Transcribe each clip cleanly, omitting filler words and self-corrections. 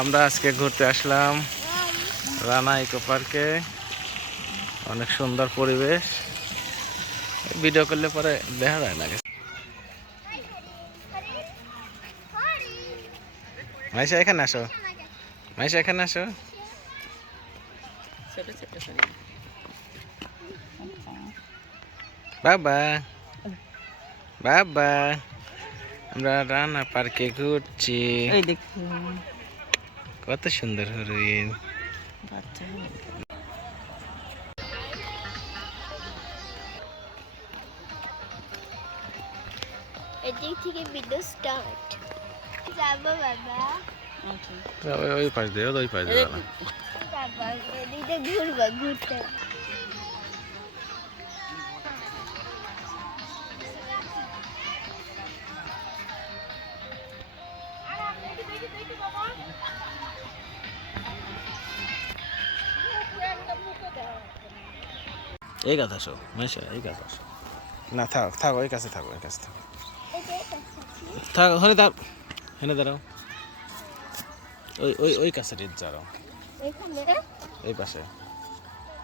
আমরা আজকে ঘুরতে আসলাম রানা ইকো পার্কে। অনেক সুন্দর পরিবেশ, ভিডিও করলে পরে দেখা যায় না। মাইশা এখানে আসো, মাইশা এখানে আসো। বাবা বাবা, আমরা রানা পার্কে ঘুরছি। কত সুন্দর হরিণ। এদিক থেকে ভিডিও স্টার্ট। যাবো বাবা, ওই পাশ দিয়ে, ওই পাশ দিয়ে না। যাবো এদিকে ঘুরবো, ঘুরতে। এই গাছ আসো মাইশা, এই গাছ আসো। না থাক থাক, ওই কাছে থাকো, ওই কাছে থাকো, থাক ওখানে দাঁড়াও, এখানে দাঁড়াও। ওই ওই ওই কাছে দাঁড়াও, এখানে এই পাশে।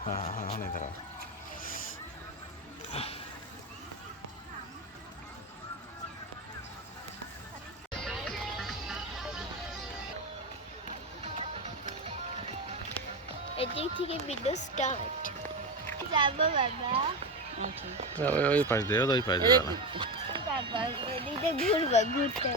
হ্যাঁ হ্যাঁ হ্যাঁ, ওখানে দাঁড়াও। এদিক থেকে ভিডিও স্টার্ট। যাবো বাবা, ওই পাশ দিয়ে, ওই পাশ দিয়ে না। যাবো এদিকে ঘুরবো, ঘুরতে।